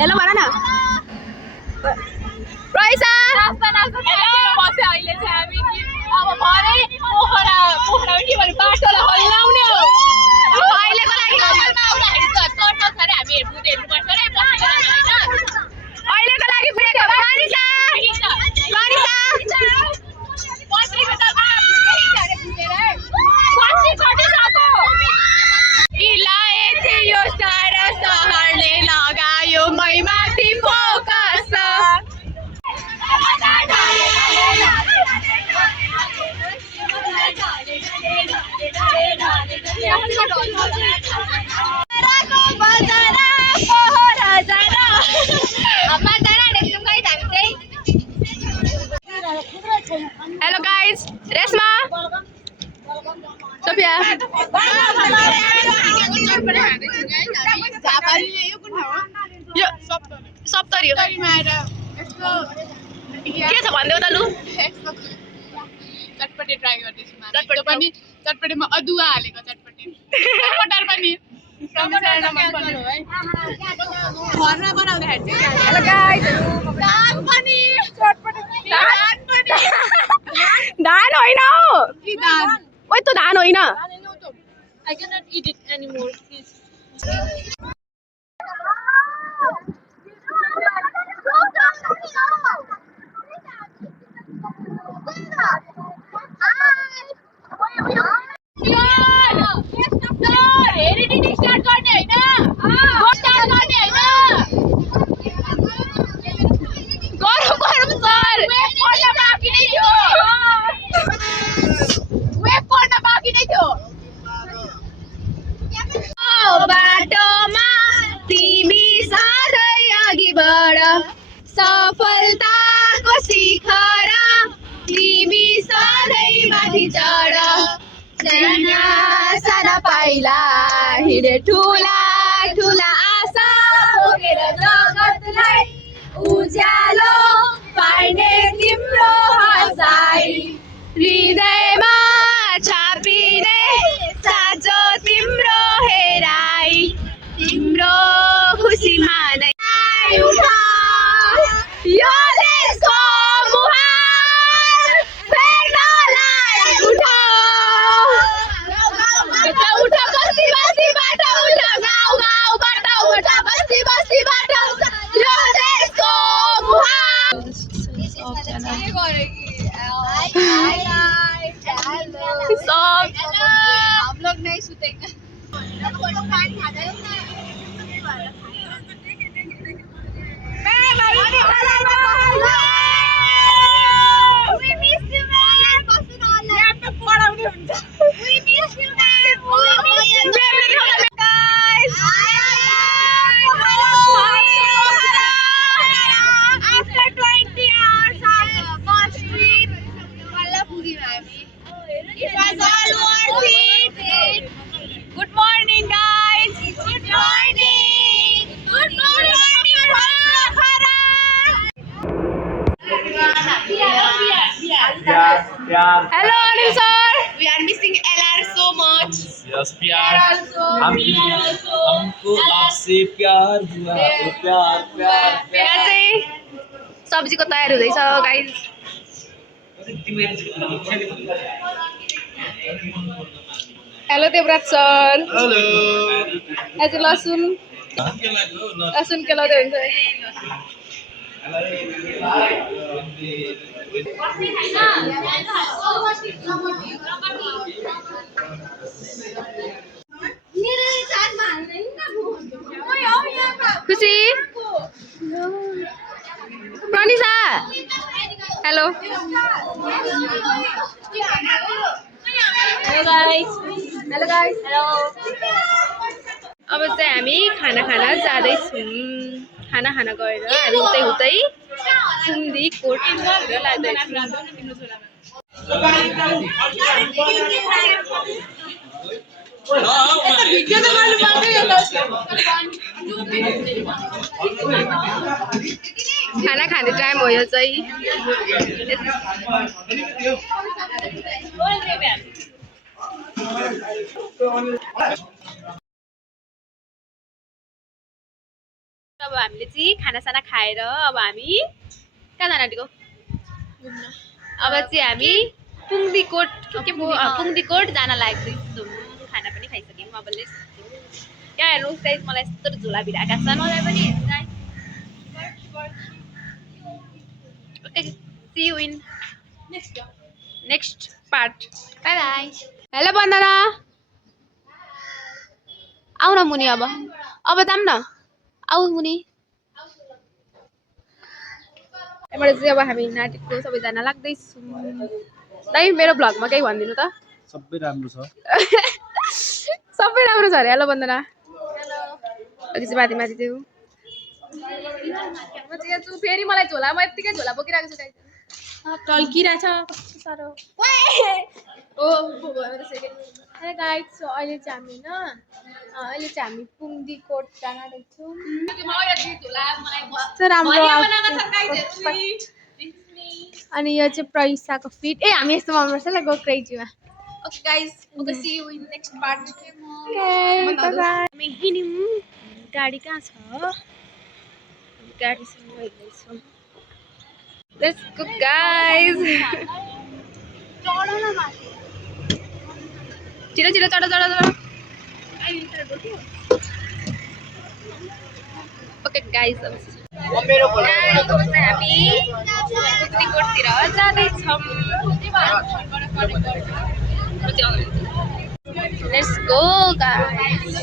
Hello भन न प्रैसा hello बसे अहिले चाहिँ हामी अब भरे पोखरा के भन्छ बाटोलाई हल्लाउने हो अहिलेको लागि आउँदाखेरि त चर्च छ रे हामी हेर्नुपर्छ रे अहिलेको लागि ब्रेक हो प्रैसा पत्रीको त पत्री कटिसक्यो लाएथे यो सारा सहरले लगायो मैमाथि focus hello guys Reshma Sofia यो सप्तरी हो के छ भन्दै त लु चटपटे ट्राई गर्दैछु चटपटे पनि चटपटेमा अदुवा हालेको चटपटे टमाटर पनि घरमा बनाउँदाखेरि चाहिँ हेलो गाइज धान होइन हौ ओइ त धान होइन I cannot eat it anymore, please. Heredity start गर्ने हैन स्टार्ट गर्ने हैन गरौँ सर वेब पढ्न बाँकी नै थियो वेब पढ्न बाँकी नै थियो बाटोमा तिमी सधैँ अघि बढ सफलताको शिखर तिमी सधैँ माथि चढ साना साना पाइला हिँडे ठुला ठुला आशा बोकेर जगतलाई उज्यालो पार्ने तिम्रो हँसाइ हृदयमा छापिने साँचो तिम्रो हेराइ तिम्रो खुसीमा नै उठ यो देशको मुहार फेर्नलाई उठ उठ बस्ती बस्तीबाट उठ गाउँ गाउँबाट उठ बस्ती बस्तीबाट उठ यो देशको मुहार सब हम लोग नहीं सुतेंगे Good morning, guys. Good morning. Good morning, Hello, Anil sir. We are missing LR so much. Yes, प्यार हमको आपसे प्यार हुआ प्यार प्यार यहाँ चाहिँ सब्जीको तयार हुँदैछ guys hello Devraj sir hello आज लसुन के लाउँदै हुन्छ खुसी Pranisha hello hello guys hello guys hello अब चाहिँ हामी खाना खान जाँदैछौँ खाना खान गएर हामी उतै उतै कुम्दी कोट लाग्दैछौँ खाना खाने टाइम हो यो चाहिँ अब हामीले चाहिँ खानासाना खाएर अब हामी कहाँ जान आँटेको अब चाहिँ हामी पुङ्दीकोट के पो पुङ्दीकोट जान लाग्दैछौँ खाना पनि खाइसक्यौँ अब यहाँ हेर्नुहोस् गाइस मलाई यस्तो झोला भिराएका छन् मलाई पनि okay see you in next part bye bye hello Vandana आऊ न मुनि अब जाऊँ न आऊ मुनि यहाँबाट चाहिँ अब हामी नाटकको सबैजना लाग्दैछौँ दाइ मेरो भ्लगमा केही भनिदिनु त सबै राम्रो छ सबै राम्रो छ अरे हेलो वन्दना अलि चाहिँ माथि माथि थियो म चाहिँ छु फेरि मलाई झोला म यत्तिकै झोला बोकिरहेको छु टल्किरहेछ कस्तो साह्रो ओ हे गाइस सो अहिले चाहिँ हामी अहिले चाहिँ हामी पुङ्दीकोट जान आँटेछौँ कस्तो राम्रो अनि यो चाहिँ प्रइसाको फिट ए हामी यस्तो मनपर्छ ल गो क्रेजीमा okay guys okay see you in next part हामी हिँड्यौँ गाडी कहाँ छ गाडीसँग हिँड्दैछौँ लेट्स गो गाइस छिटो छिटो चढ ओके गाइस अब हामी पुङ्दीकोटतिर जाँदैछौँ लेट्स गो गाइस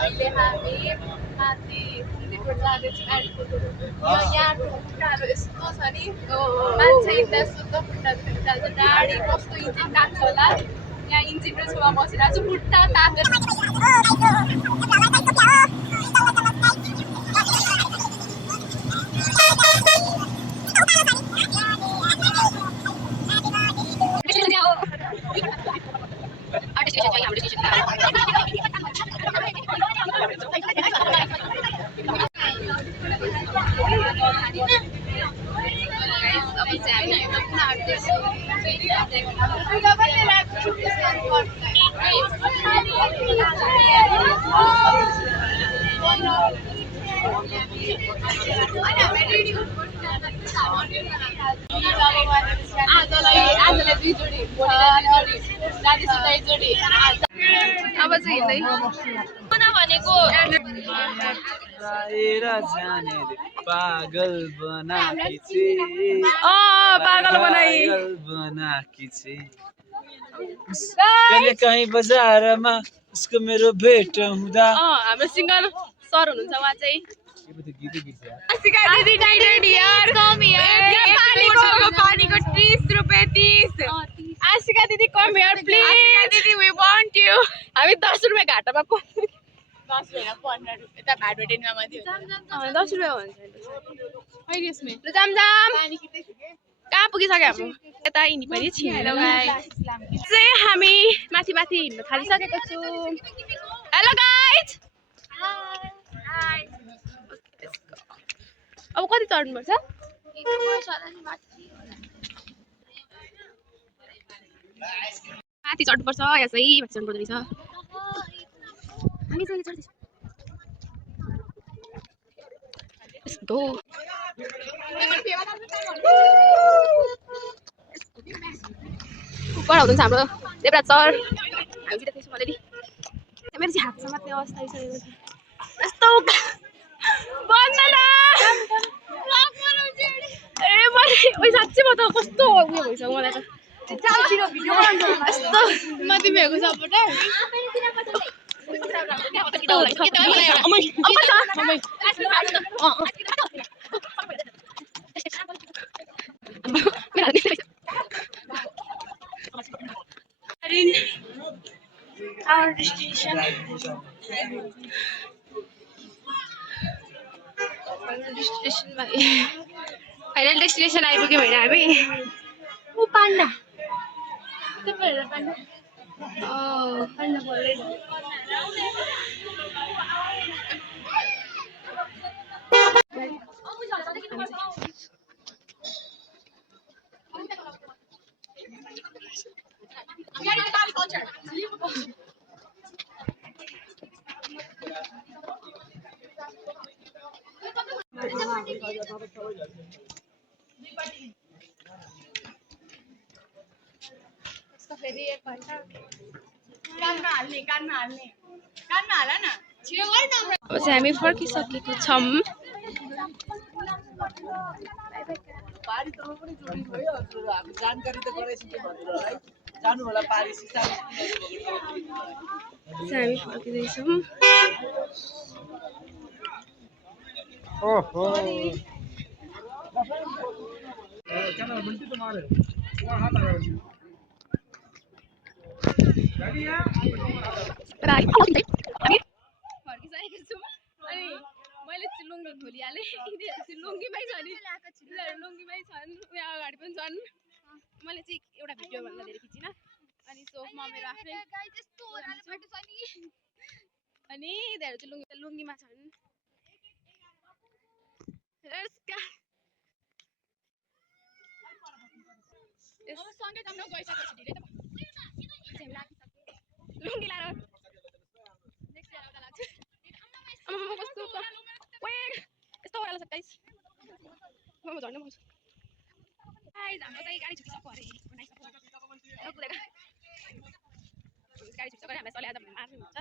अहिले हामी माथि पुङ्दीकोट जाँदैछौँ एयरपोर्टहरू यहाँको खुट्टाहरू यस्तो छ नि मान्छे हिँड्दा शुद्ध खुट्टाहरू खुट्टाहरू डाँडी कस्तो इन्जिन काट्छ होला यहाँ इन्जिनको छेउमा बसिरहेको छु खुट्टा तातेर अब चाहिँ हिँड्दै भनेको पागल बना कहिले कहीँ बजारमा उसको मेरो भेट हुँदा हाम्रो सिङ्गर सर हुनुहुन्छ उहाँ चाहिँ पानीको 30 रुपियाँ 30 आशिका दिदी कम हियर प्लिज दिदी वी वान्ट यु हामी 10 रुपियाँ घाटामा 10 रुपियाँ 15 रुपियाँ त भाडोटेनमा माथि 10 रुपियाँ हुन्छ हैरिसमे जाम कहाँ पुगिसक्यो हाम्रो यता हिँड्नु पनि छिहेलो चाहिँ हामी माथि माथि हिँड्न थालिसकेको छु हेलो गाइज अब कति चढ्नुपर्छ माथि चढ्नुपर्छ या चाहिँ माथि चढ्नुपर्दो रहेछ हामी चाहिँ चढ्दैछौँ यस्तो ऊपर हुनुहुन्छ हाम्रो देवराज सर हामी चाहिँ देख्दैछौँ अलिअलि मेरो चाहिँ हात समात्ने अवस्था आइसकेको छ यस्तो बन्द न ए मैले साँच्चै म त कस्तो उयो भइसक्यो मलाई त यस्तो म तिमीहरूको supporter Our destination. Final destination आइपुग्यौँ होइन हामी ऊ पान्डा पान्डा बोल्दै फेरि एकपल्ट कानमा हाल न छिटो गर न अब चाहिँ हामी फर्किसकेको छौँ जानकारी त गराइसक्यो भनेर है जानु होला पारिस हामी फर्किँदैछौँ ओहो फर्किसकेको छौँ अनि मैले चाहिँ लुङ्गी खोलिहालेँ यिनीहरू चाहिँ लुङ्गीमै छ नि यिनीहरू लुङ्गीमै छन् यहाँ अगाडि पनि छन् मैले चाहिँ एउटा भिडियो भन्दा धेरै खिचिनँ अनि सो म मेरो आफ्नै अनि यिनीहरू चाहिँ लुङ्गीमा छन् लुङ्गी लाएर कस्तो यस्तो ओह्रालो छ गाइस म झर्नु पाउँछु हाम्रो चाहिँ गाडी छुटिसक्यो अरे गाडी छुट्छ हामीलाई चले आज मार्नु हुन्छ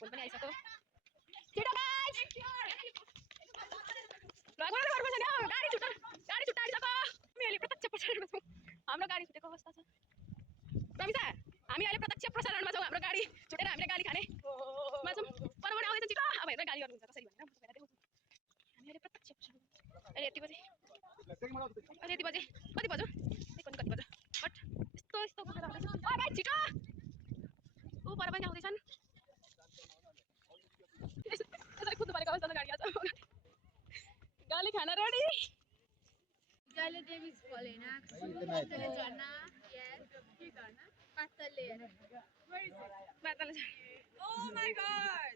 फोन पनि आइसक्यो छिटो गाइस गाडी छुट्टाइसक्यो हामी अहिले प्रत्यक्ष प्रसारणमा छौँ हाम्रो गाडी छुटेको अवस्था छ प्रमिता हामी अहिले प्रत्यक्ष प्रसारणमा छौँ हाम्रो गाडी छुटेर हामीले गाली खाने छौँ परमाणु आउँदैछ छिटो अब हेर्दा गाली गर्नुहुन्छ कसरी भनेर हामी अहिले प्रत्यक्ष प्रसारण अहिले यति बजे अहिले यति बजे कति बज्यो कति बज्यो बट यस्तो यस्तो बोकेर आउँदैछ भाइ छिटो ऊ पर पनि आउँदैछन् यसरी कुद्नु परेको अवस्था छ गाडी आज गाली खाना रेडी जहिले देवी बोलेन झर्ना के गर्न पातलले ओ माय गॉड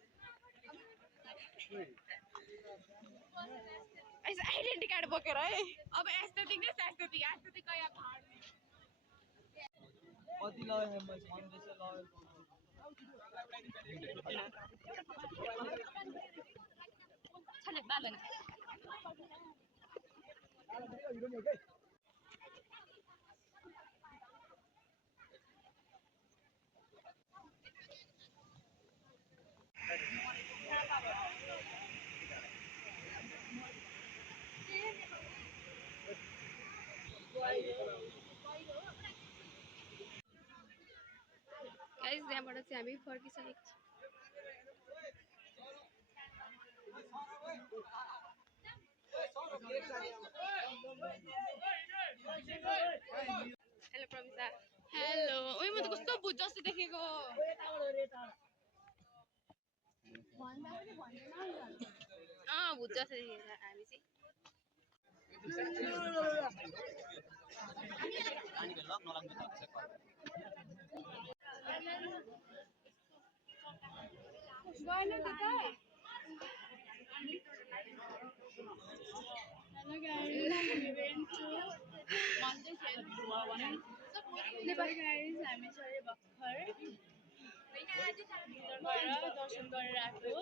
ऐसा आइडेन्टी कार्ड बोकेर है अब एस्थेटिक नै एस्थेटिक कया भाड्ने कति लगायो म भन्दैछ लगायो छले बालन गाइस यहाँबाट चाहिँ हामी फर्किसकेको छौँ हेलो प्रमिता हेलो ओइ म त कस्तो भूत जस्तो देखेको भूत जस्तो देखेको हामी चाहिँ Hello guys, we went to Montessori. Guys, हामी चाहिँ भर्खर दर्शन गरेर आएको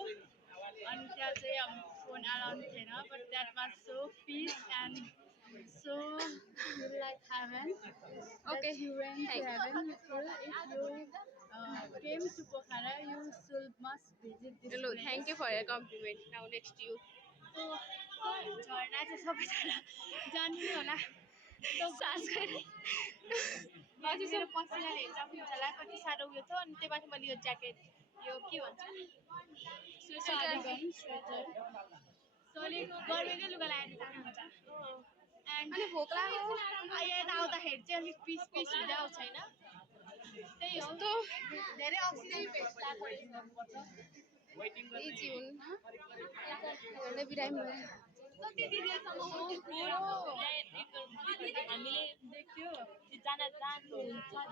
अनि त्यहाँ चाहिँ हाम्रो फोन अलाउड थिएन but that was so peace and so like heaven okay you went to heaven if you came to Pokhara, you must visit this Look, place. thank you for your compliment. Now next you. झर्ना चाहिँ सबैजना जान्नु नै होला सास गरे अझै मेरो पसिनाले हेर्न सक्नुहुन्छ होला कति साह्रो उयो छ अनि त्यही माथि मैले यो ज्याकेट यो के भन्छ स्वेटर सोले गर्मीकै लुगा लगाएर जानुहुन्छ अनि भोक लाग्यो यता आउँदाखेरि चाहिँ अलिक पिस पिस हुँदै आउँछ होइन त्यही हो धेरै अक्सिजन भेस्ट लाग्छ इजी हुन् हेर्दै बिरामी हुने कति दिनसम्म हामीले देख्यो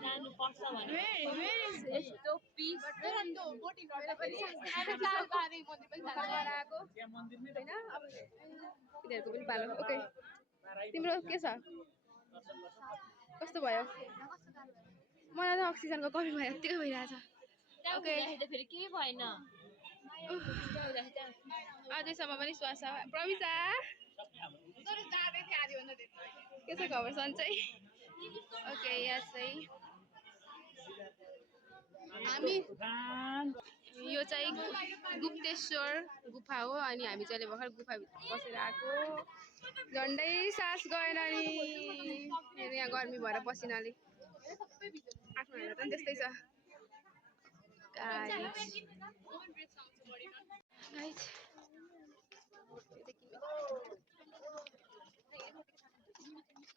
जानु पर्छ भने यस्तो पिस तिनीहरूको पनि पालो ओके तिम्रो के छ कस्तो भयो मलाई त अक्सिजनको कमी भयो यत्तिकै भइरहेछ ओके फेरि केही भएन अझैसम्म पनि श्वास प्रमिसा के छ खबर सन्चै ओके यस्तै हामी यो चाहिँ गुप्तेश्वर गुफा हो अनि हामी चाहिँ भर्खर गुफाभित्र बसेर आएको झन्डै सास गएन नि यहाँ गर्मी भएर पसिनाले आफ्नो हालत पनि त्यस्तै छ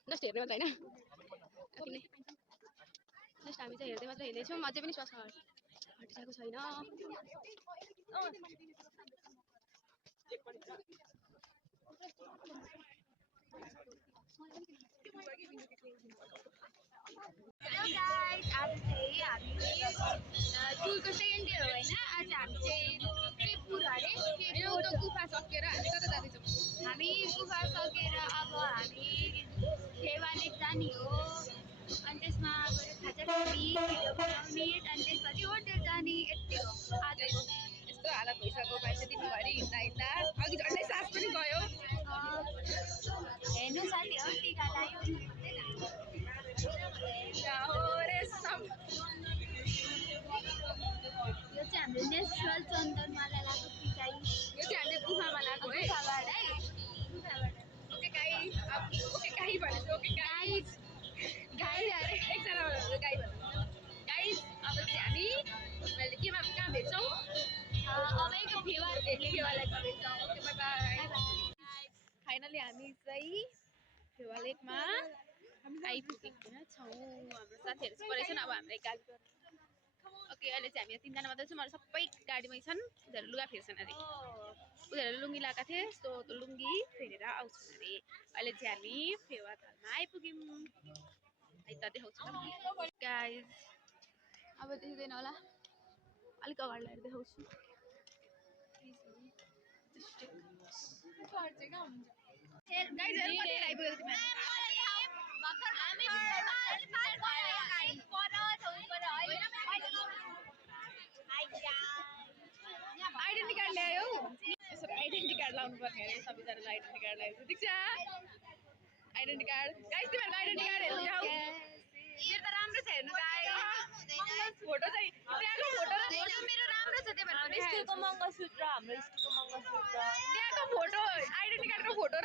जस्ट हेर्ने मात्र होइन जस्ट हामी चाहिँ हेर्दै मात्रै हिँड्दैछौँ अझै पनि श्वास हटिरहेको छैन हेलो गाइस आज चाहिँ हामी स्कुलको सेकेन्ड इयर हो होइन आज हामी चाहिँ ट्रिप अरे एउटा गुफा सकेर हामी कता जाँदैछौँ हामी गुफा सकेर अब हामी फेवाले जाने हो अनि त्यसमा गएर खाजा खाने भिडियो बनाउने अनि त्यसपछि होटल जाने यति हो आजको यस्तो हालत भइसक्यो भाइ चाहिँ दिनभरि हिँड्दा हिँड्दा अघि झन्डै सास पनि गयो हेर्नु साथीहरू टिका लगायो यो चाहिँ हाम्रो नेचुरल चन्दनमाला लगाएको टिका यो चाहिँ हामीले गुफामा लगाएको है ओके गाइस ओके गाई भनेको ओके गाइस गाई अरे एकजना गाई भन्नु गाइस अब चाहिँ हामी मैले केमा कहाँ भेट्छौँ अब एक फेवा फेवालाई भेट्छौँ ओके बाई फाइनली हामी चाहिँ फेवा लेकमा आइपुगेको छौँ हाम्रो साथीहरू चाहिँ परेछन् अब हामीलाई गाली गर्नु ओके अहिले चाहिँ हामी यहाँ तिनजना मात्रै छौँ अरू सबै गाडीमै छन् उनीहरू लुगा फेर्छन् अरे उनीहरू लुङ्गी लगाएका थिए यस्तो त्यो लुङ्गी फेरेर आउँछन् अरे अहिले चाहिँ हामी फेवा थालमा आइपुग्यौँ है त देखाउँछु गाइस अब देख्दैन होला अलिक अगाडि लगाएर देखाउँछु गाइजहरू कति आइपुग्यो तिमी आइडेन्टी कार्ड ल्यायो यसो आइडेन्टी कार्ड लाउनु पर्ने अरे सबैजनाले आइडेन्टी कार्ड ल्याएको ठिक छ आइडेन्टी कार्ड गाइस तिमीहरूको आइडेन्टी कार्ड हेर्नु जाऊ मेरो त राम्रो छ हेर्नु फोटो चाहिँ त्यहाँको फोटो मेरो राम्रो छ त्यही भएर स्कुलको मङ्गलसूत्र हाम्रो स्कुलको मङ्गलसूत्र त्यहाँको फोटो आइडेन्टी कार्डको फोटो र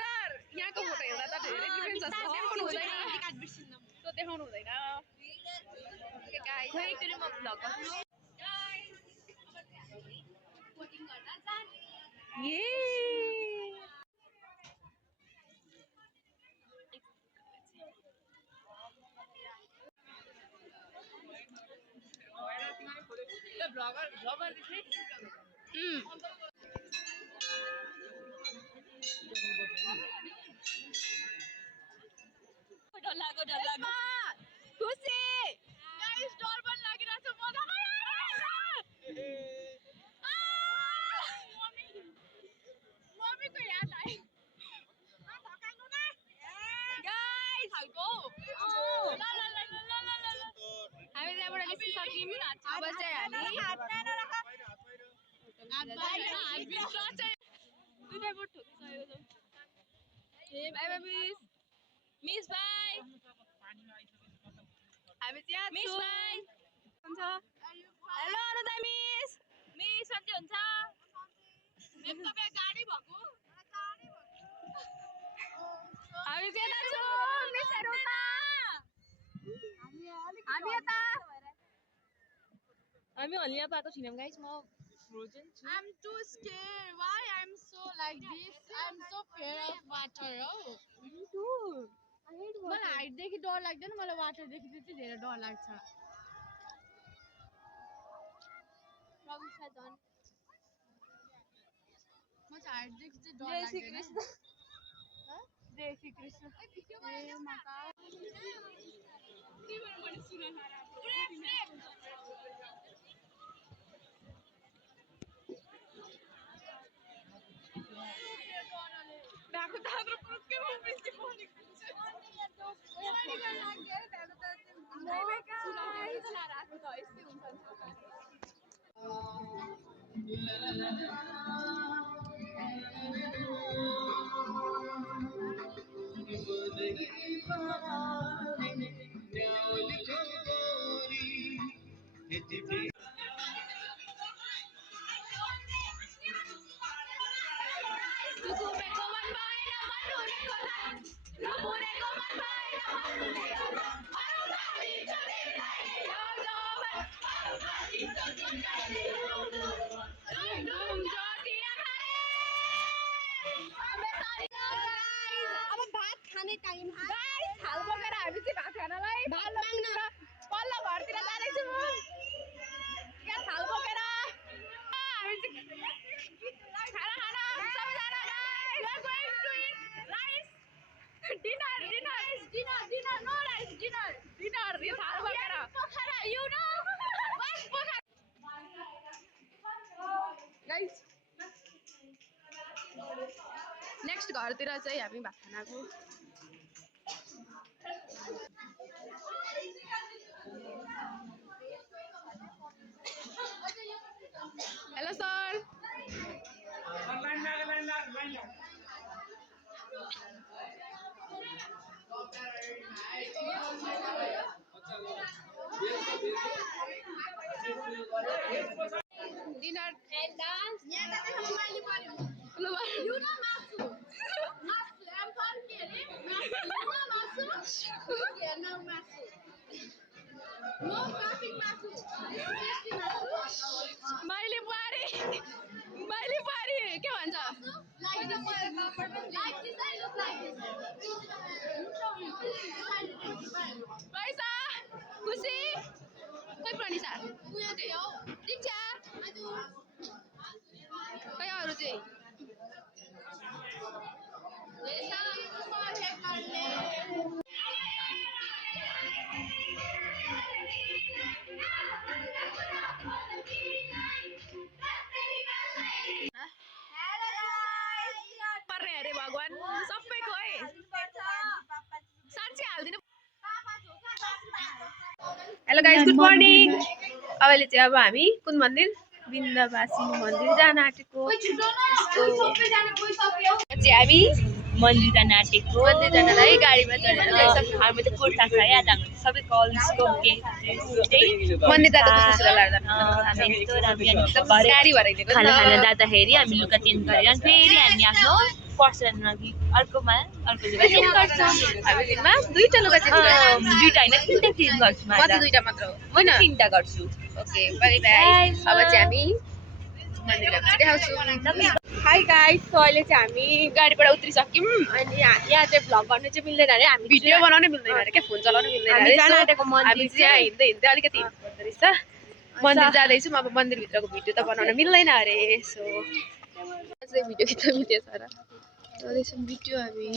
यहाँको फोटो हेर्दा त धेरै डिफरेन्स छ देखाउनु हुँदैन त्यो देखाउनु हुँदैन खोइ फेरि म भ्लग गर्छु ब्लगर डरलाग्दो खुसी गाइस डर पनि लागिरहेछ मम्मीको याद आयो गाइस हामी त्यहाँबाट निस्किसक्यौँ अब चाहिँ दुईटा बोट ठोकिसकेको छौँ बाई बाई मिस बाई हामी चाहिँ मिस बाई हुन्छ हेलो अनुजा मिस मिस सन्चै हुन्छ हामी चाहिँ यता छौँ मिसहरू उता हामी यता हामी हल्लिया पाएको छैनौँ गाइस म फ्रोजन छु I'm too scared. Why I'm so like this? I'm so fear of water. Oh. मलाई हाइटदेखि डर लाग्दैन मलाई वाटरदेखि चाहिँ धेरै डर लाग्छ म चाहिँ हाइटदेखि चाहिँ डर लाग्दैन जय श्री कृष्ण अब भात खाने टाइम गाइस थाल बोकेर हामी चाहिँ भात खानलाई भात माग्न पल्लो घरतिर जाँदैछु म यहाँ थाल बोकेर हामी चाहिँ खाना खान सबैजना guys we are going to eat rice dinner no rice dinner यो थाल बोकेर Pokhara you know what Pokhara guys next घरतिर चाहिँ हामी भात खानाको hello sir dinner and dance यहाँ जाँदैछ मैले पर्यो यु न मासु I'm sorry के अरे मासु हेर्न मासु नो ट्राफिक मासु टेस्टी मासु मैले पारे के भन्छ like this I look like this पैसा खुसी खै प्रनिसा उयो चाहिँ हो दीक्षा खै अरू चाहिँ पर्ने अरे भगवान सबैको है साँच्चै हालिदिनु हेलो गाइस गुड मर्निङ अहिले चाहिँ अब हामी कुन मन्दिर बिन्दवासिनी मन्दिर जान आँटेको चाहिँ हामी मन्दिर जान आँटेको मन्दिर जानलाई गाडीमा चढेर गइसक्यौँ हामी त कुर्ता छ याद हाम्रो सबै कलेजको मन्दिर जाँदा कस्तो सुरा लाग्दैन गाडी भएर हिँडेको खाना खाना जाँदाखेरि हामी लुगा चेन्ज गरेर फेरि हामी आफ्नो पर्सनमा कि अर्कोमा अर्को लुगा चेन्ज गर्छौँ हामी दिनमा दुईटा लुगा चेन्ज गर्छौँ दुईटा होइन तिनवटा चेन्ज गर्छु म त दुईटा मात्र हो म तिनवटा गर्छु ओके बाई बाई अब चाहिँ हामी मन्दिरलाई पनि देखाउँछु हाई गाइस सो अहिले चाहिँ हामी गाडीबाट उत्रिसक्यौँ अनि यहाँ चाहिँ भ्लग गर्नु चाहिँ मिल्दैन अरे हामी भिडियो बनाउनै मिल्दैन अरे क्या फोन चलाउनु मिल्दैन अरे जान आँटेको हामी चाहिँ यहाँ हिँड्दै हिँड्दै अलिकति हिँड्नुपर्दो रहेछ मन्दिर जाँदैछौँ अब मन्दिरभित्रको भिडियो त बनाउन मिल्दैन अरे सो चाहिँ भिडियो खिच्न मिल्दैछ र गर्दैछौँ भिडियो हामी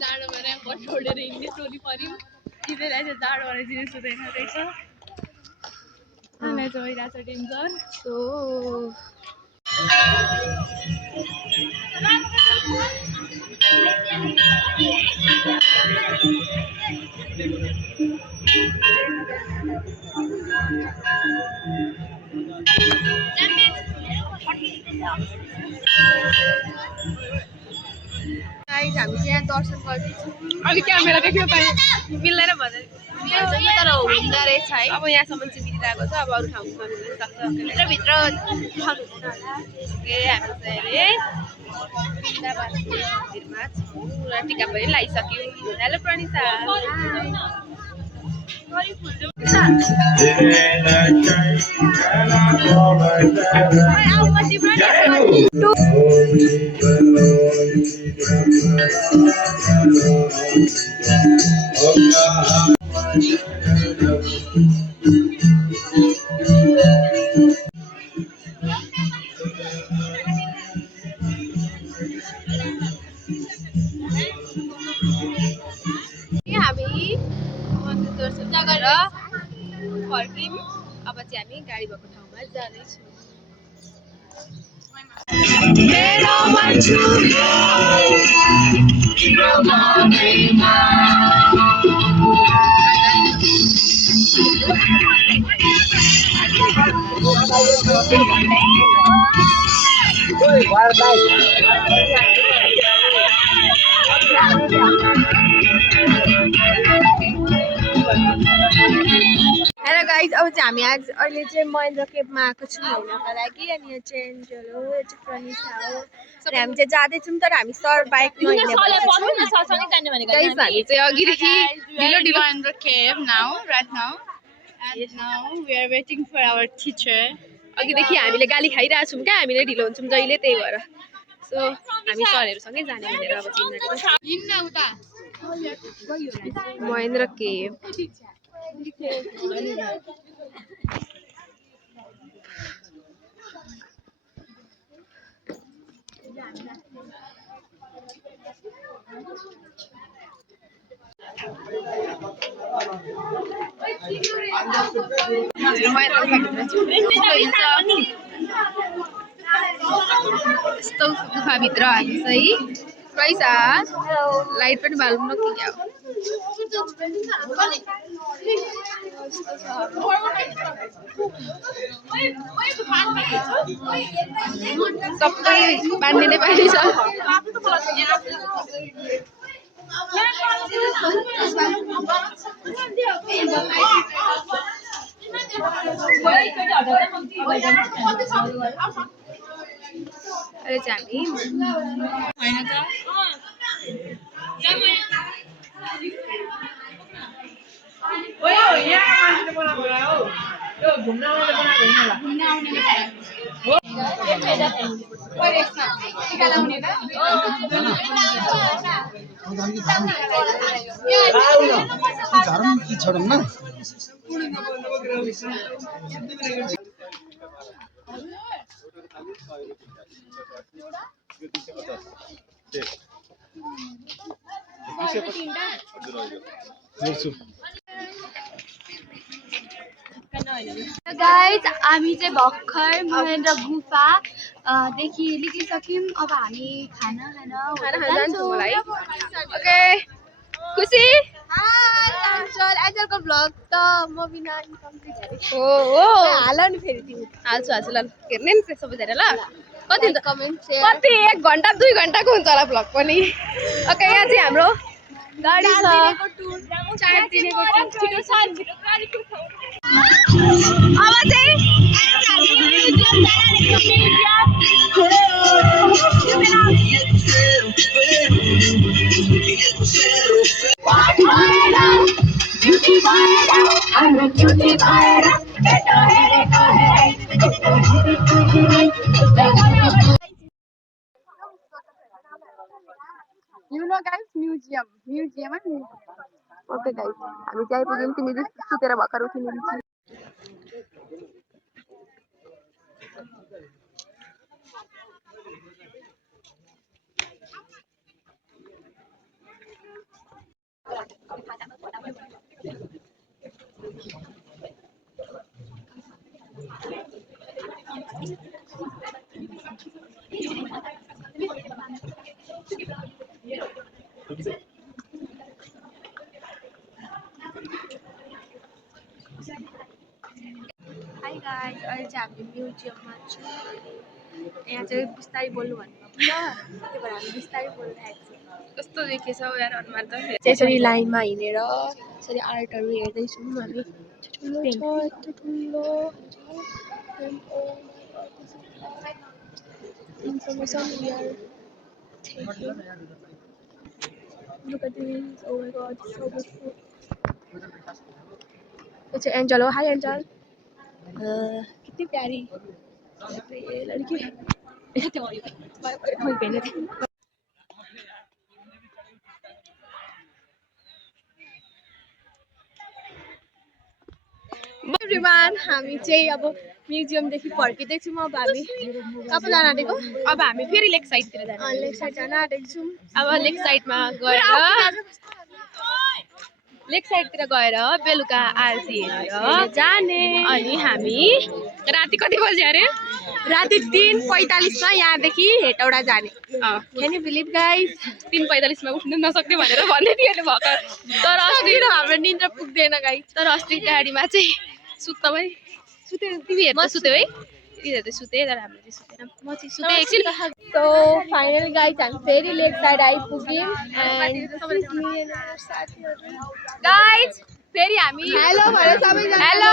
जाडो भएर यहाँ छोडेर हिँड्ने टोली पऱ्यौँ तिनीहरूलाई चाहिँ जाडो भएर जिनिस हुँदैन रहेछ हामीलाई चाहिँ भइरहेको छ टेन्सन सो गाइस हामी चाहिँ यहाँ दर्शन गर्दैछौँ अलि क्यामेरा देख्यो त मिल्दैन भने तर हुँदो रहेछ है अब यहाँसम्म चाहिँ मिलिरहेको छ अब अरू ठाउँमा मिल्न सक्छ भित्रभित्र देखाउनुहुन्छ होला ए हामी चाहिँ अहिले वृन्दावासी मन्दिरमा छौँ र टिका पनि लगाइसक्यौँ हेलो प्रणिता हामी मन्दिर दर्शन गरेर फर्क्यौँ अब चाहिँ हामी गाडी भएको ठाउँमा जाँदैछौँ हेलो गाइज अब चाहिँ हामी आज अहिले चाहिँ महेन्द्र केपमा आएको छौँ हेर्नका लागि अनि यो चाहिँ एन्जल हो यो चाहिँ प्रनिसा हो अनि हामी चाहिँ जाँदैछौँ तर हामी सर बाइकमा गाइस हामी चाहिँ अघिदेखि ढिलो ढिलो Mहेन्द्र Cave now, right now. And now we are waiting for our teacher. अघिदेखि हामीले गाली खाइरहेको छौँ क्या हामीले ढिलो हुन्छौँ जहिले त्यही भएर सो हामी सरहरूसँगै जाने भनेर अब चिन्ह महेन्द्र केभ यस्तो गुफाभित्र हामी चाहिँ पैसा लाइट पनि बाल्नु न कि क्या सबै बान्ने नै बानी छ अहिले चाहिँ हामी गाइज हामी चाहिँ भर्खर महेन्द्र गुफा देखि निक्लिसक्यौँ अब हामी खाना खान जान्छौँ मलाई ओके खुसी आजको भ्लग त म बिना इन्कम्प्लिट हो हाल नि फेरि तिमी हाल्छु हाल्छु ल हेर्ने नि सबैजना ल कति हुन्छ कमेन्ट कति 1 घन्टा 2 घन्टाको हुन्छ होला भ्लग पनि ओके यहाँ चाहिँ हाम्रो गाडी छ अब चाहिँ You know guys, museum and okay guys हामी चाहिँ आइपुग्यौँ तिमी सुतेर भर्खर उठिनु Hi guys, अहिले चाहिँ हामी म्युजियममा छौँ यहाँ चाहिँ बिस्तारै बोल्नु भन्नुभएको छ त्यही भएर हामी बिस्तारै बोलिरहेको छौँ कस्तो देखेछ यार अनुहार त त्यसरी लाइनमा हिँडेर यसरी आर्टहरू हेर्दैछौँ हामी ठुलो छ यत्रो ठुलो information we are taking. Look at this, oh my god, it's so beautiful. It's an angel, oh hi angel. कितनी प्यारी ये लड़की वही पहने थे एभ्रिवान हामी चाहिँ अब म्युजियमदेखि फर्किँदैछौँ अब हामी कहाँ जान आँटेको अब हामी फेरि लेक साइडतिर जाने लेक साइड जान आँटेको छौँ अब लेक साइडमा गएर बेलुका आरती हेरेर जाने अनि हामी राति कति बजे अरे राति 3:45 मा यहाँदेखि हेटौडा जाने क्यान यु बिलिभ गाइस 3:45 मा उठ्न नसक्ने भनेर भन्दै थियो नि भर्खर तर अस्ति हाम्रो निन्द्रा पुग्दैन गाइस तर अस्ति गाडीमा चाहिँ सुत्दा पनि सुते तिमी हेर्दा सुत्यौ है तिमीहरू त सुते तर हामीले चाहिँ सुतेन म चाहिँ सुते एकछिन सो फाइनली गाइस हामी फेरि लेक साइड आइपुग्यौँ गाइज फेरि हामी हेलो भने सबैजना हेलो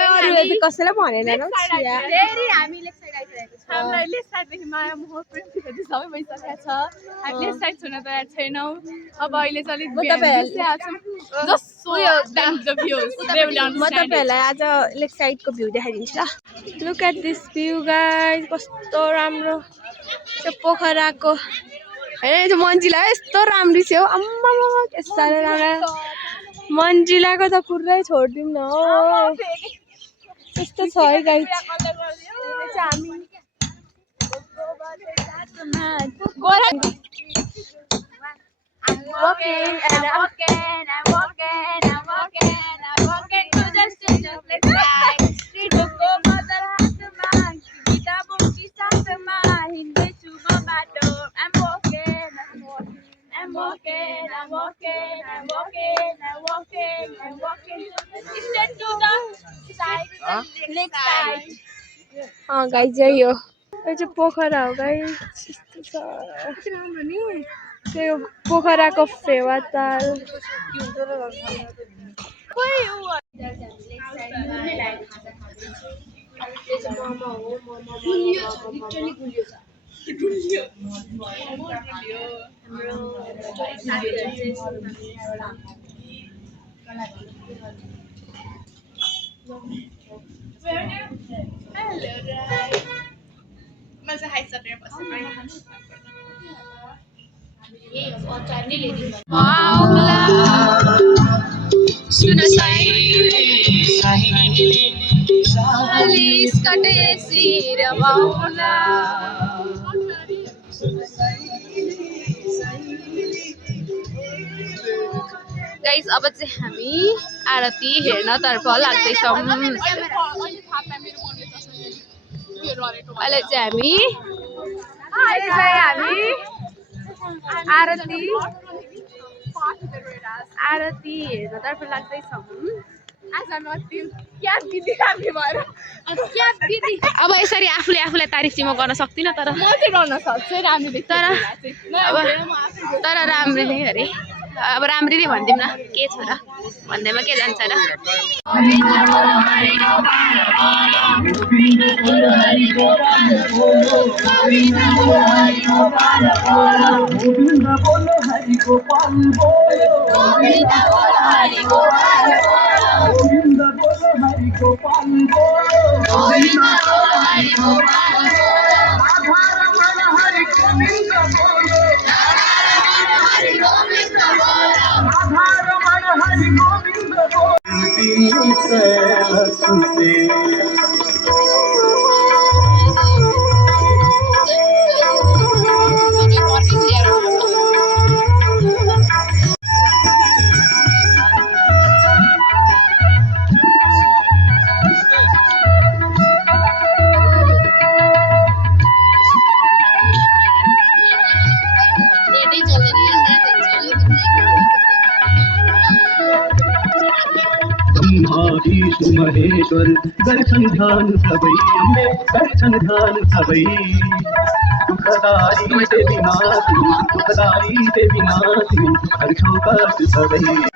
अरूले त कसैलाई भनेन न फेरि हामी लेक साइड आइसकेको छौँ हामीलाई लेक साइडदेखि माया मोह प्रेम फिर्ती सबै भइसकेको छ हामी लेक साइड छुन तयार छैनौँ अब अहिले चाहिँ अलिक म तपाईँहरूलाई आज लेक साइडको भ्यू देखाइदिन्छु ल look at this view guys कस्तो राम्रो त्यो पोखराको होइन यो मन्जिला यस्तो राम्रो थियो आम्मा के साह्रो राम्रो मन्जिलाको त पुरै छोडिदिउँ न हो त्यस्तो छ है guys I'm walking and I'm walking to the street of Lakeside. Street of Mother Hatman, kita bukti sama hindi cuma bado. I'm walking. Straight to the side, Lakeside. हाँ गाइस यही हो यो चाहिँ पोखरा हो गाइस यस्तो छ त्यो पोखराको फेवा ताल गाइस अब चाहिँ हामी आरती हेर्नतर्फ लाग्दैछौँ अहिले चाहिँ हामी आरती हेर्नतर्फ लाग्दैछौँ अब यसरी आफूले आफूलाई तारिफ चाहिँ म गर्न सक्दिनँ तर तर राम्ररी अरे अब राम्ररी भनिदिउँ न के छ र भन्दैमा के जान्छ र महेश्वर दर्शन ध्यान सबै दुखदारी देवी नाथ दुखदारी देवी नाथ हर छोकाट सबै हामी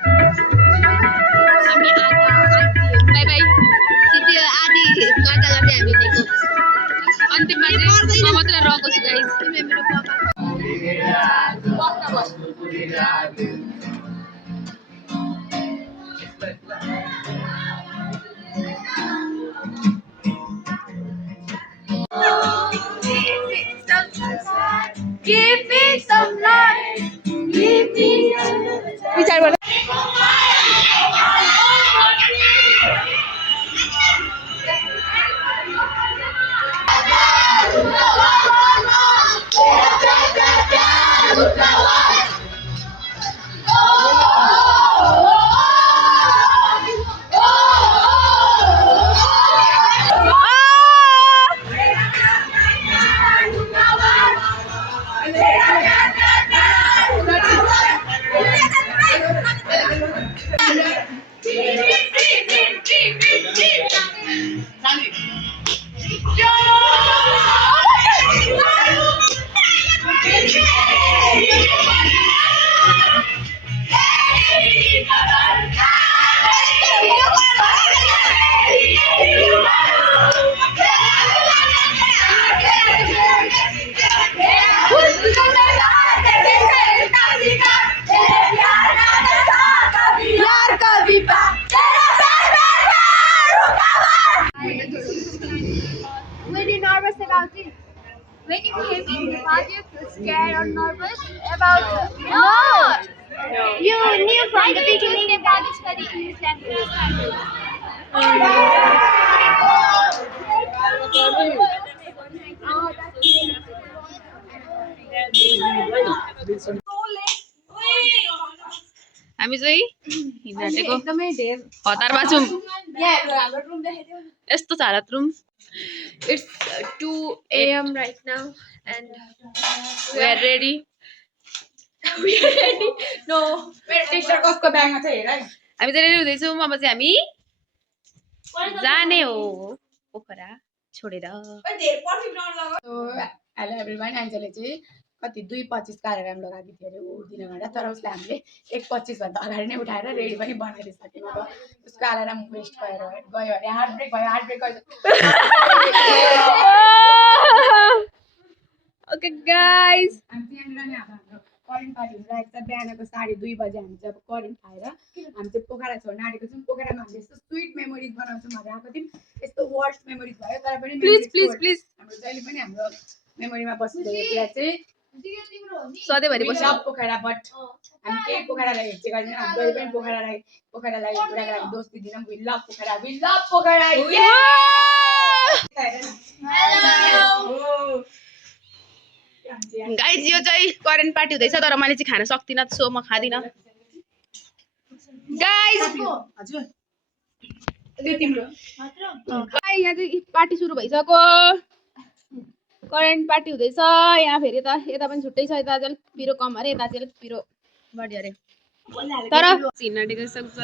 बाई बाई त्यो आधी गर्दा गर्दै हामी दिएको अन्तिममा चाहिँ म मात्र रहेको छु गाइस मेरो पापा Give me some light. Give me some light. Were you nervous about it? When you came in the party, you feel scared or nervous about it? No! You knew from the beginning about to study English language. हामी चाहिँ हिँडेको एकदमै धेर हतारमा छौँ यहाँ हाम्रो room देखाइदिउ यस्तो छ हालत room It's 2 a.m. right now and we are ready no मेरो टी-शर्ट कसको ब्यागमा छ हेर है हामी चाहिँ रेडी हुँदैछौँ अब चाहिँ हामी जाने हो पोखरा छोडेर हेलो एभ्रिवान आन्जले चाहिँ कति 2:25 को अलार्म लगाएको थियो अरे ऊ दिन भन्दा तर उसले हामीले 1:25 भन्दा अगाडि नै उठाएर रेडी पनि बनाइदिसक्यौँ अब उसको अलार्म वेस्ट गयो अरे हार्ट ब्रेक गयो ओके गाइस हामी यहाँनिर नै हाम्रो करेन्ट पार्टी हुन लागेको छ बिहानको 2:30 बजे हामी चाहिँ अब करेन्ट खाएर हामी चाहिँ पोखरा छोड्न आँटेको छौँ पोखरामा हामीले यस्तो स्विट मेमोरिज बनाउँछौँ भनेर आएको थियौँ यस्तो वर्स्ट मेमोरिज भयो तर पनि प्लिज हाम्रो जहिले पनि हाम्रो मेमोरीमा बसिरहेको कुरा चाहिँ सधैँभरि बस्छ लभ पोखरा बट हामी केही पोखरालाई हेर्चे गर्दैनौँ हामी जहिले पनि पोखरालाई कुराको लागि दोस्ती दिनौँ वी लभ पोखरा गाइस यो चाहिँ करेन्ट पार्टी हुँदैछ तर मैले चाहिँ खान सक्दिनँ सो म खादिनँ गाइस हजुर यो तिम्रो यहाँ चाहिँ पार्टी सुरु भइसक्यो करेन्ट पार्टी हुँदैछ यहाँ फेरि यता पनि छुट्टै छ यता चाहिँ अलिक पिरो कम अरे यता चाहिँ अलिक पिरो बढी अरे तर हिँड्न सक्छ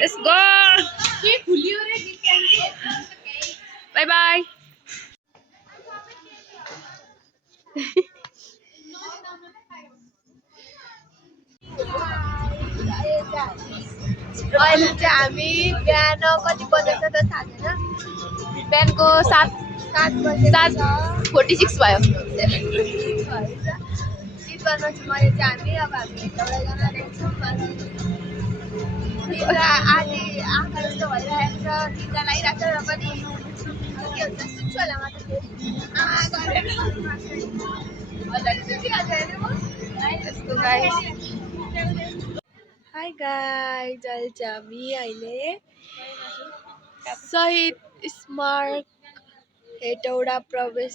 लेट्स गो बाई बाई अहिले चाहिँ हामी बिहान कति बजेको त थाहा छैन बिहानको 7:46 भयो गीत गर्न चाहिँ मैले चाहिँ हामी अब हामी एउटाजना रेड्छौँ आधी आँखा जस्तो भइरहेको छ निद्रा लागिरहेको छ र पनि के हुन्छ सुन्छु होला म त हाई गाइस अहिले चाहिँ हामी अहिले शहीद स्मारक हेटौडा प्रवेश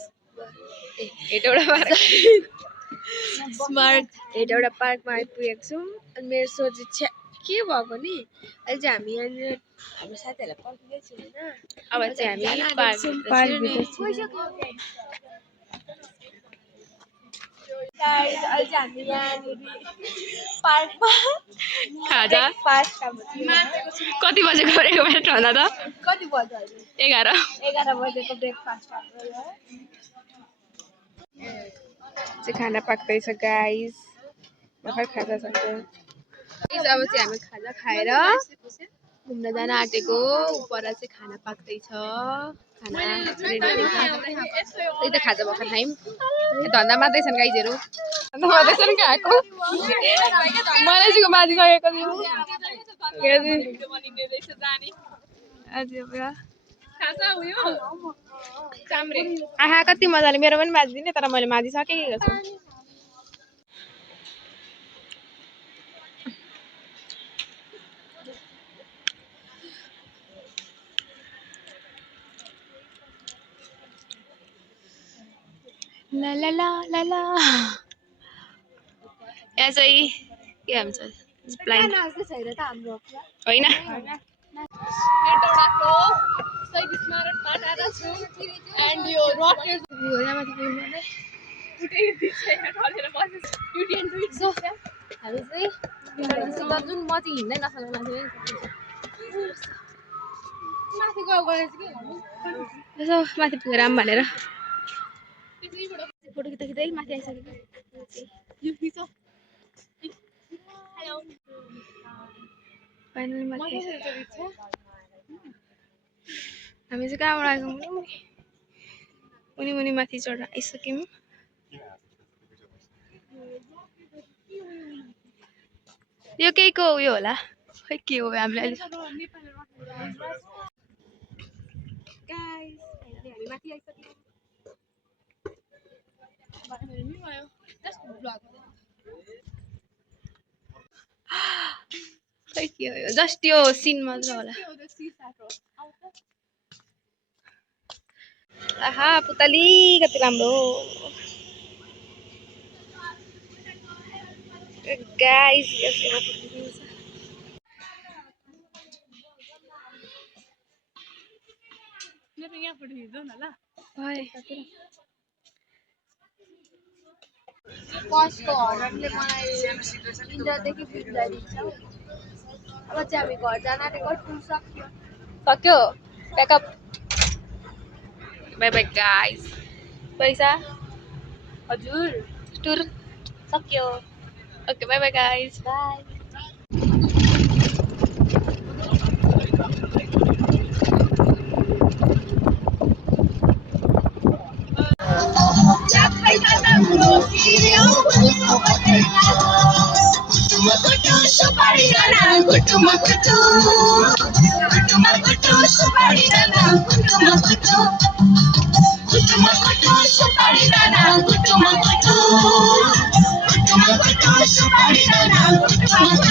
स्मारक हेटौडा पार्कमा आइपुगेको छौँ अनि मेरो सोची के भएको नि अहिले चाहिँ हामी यहाँनिर हाम्रो साथीहरूलाई पर्खिँदैछु होइन अब चाहिँ हामी पार्क गाइस अहिले चाहिँ हामी यहाँनिर पार्कमा खाजा फास्ट कति बजेको ब्रेकफास्ट भन्दा त कति बज्यो अहिले 11 11 बजेको ब्रेकफास्ट हाम्रो यो चाहिँ खाना पाक्दैछ गाइस भर्खर खाजा छ गाइस अब चाहिँ हामी खाजा खाएर घुम्न जान आँटेको उपर चाहिँ खाना पाक्दैछ खाना रेडी हुँदैछ त्यही त खाजा भर्खर खायौँ धन्दा मात्दैछन् गाइजहरू धन्दा मात्दैछन् खाएको मलाई चाहिँ माथि गएको आहा कति मजाले मेरो पनि माझिदिने तर मैले माझिसकेको छु ला ला ला ला ला यहाँ चाहिँ के भन्छ प्लान होइन हेटौडाको शहीद स्मारकमा टाढा छु एन्ड यो रकेट हामी चाहिँ जुन म चाहिँ हिँड्दै नसक्ने मान्छे माथि गयो गएर चाहिँ के गर्नु यसो माथि पुगेर आऊँ भनेर फोटो खिच्दा खिच्दै माथि आइसकेको फाइनल माथि हामी चाहिँ कहाँबाट आएको मुनि मुनि माथि चढ्न आइसक्यौँ यो केहीको उयो होला खै के हो हामीले अहिले हामी माथि आइसक्यौँ खै के हो जस्ट यो सिन मात्र होला आहा पुतली कति राम्रो गाइस मेरो यहाँ फोटो खिच्नु न ल बसको हर्नले मलाई इन्टरदेखि बिग्राइदिन्छ अब चाहिँ हामी घर जान आँटेको टुर सक्यो प्याकअप बाई बाई गाइस पैसा हजुर टुर सक्यो okay by by guys by Kutu